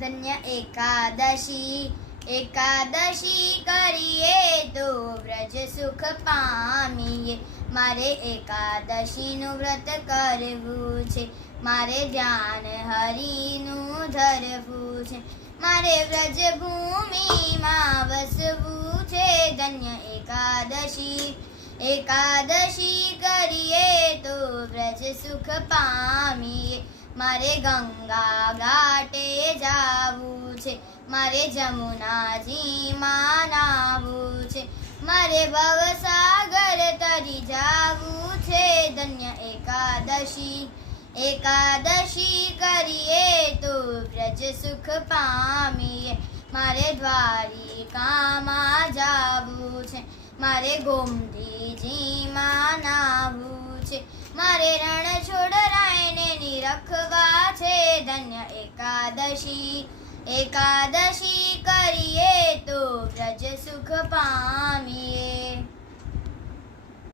ધન્ય એકાદશી એકાદશી કરીએ તો વ્રજ સુખ પામીએ. મારે એકાદશીનું વ્રત કરવું છે, મારે ધ્યાન હરિનું ધરવું છે, મારે વ્રજ ભૂમિમાં વસવું છે. ધન્ય એકાદશી એકાદશી કરીએ તો વ્રજ સુખ પામીએ. મારે ગંગા ઘાટે જાવું છે, મારે જમુનાજીમાં નાવું છે, મારે ભવસાગર તરી જાવું છે. ધન્ય એકાદશી એકાદશી કરીએ તો વ્રજ સુખ પામીએ. મારે દ્વારિકામાં જાવું છે, મારે ગોમતીજીમાં નાવું છે, મારે રણછોડરાયને નિરખવા છે. ધન્ય એકાદશી એકાદશી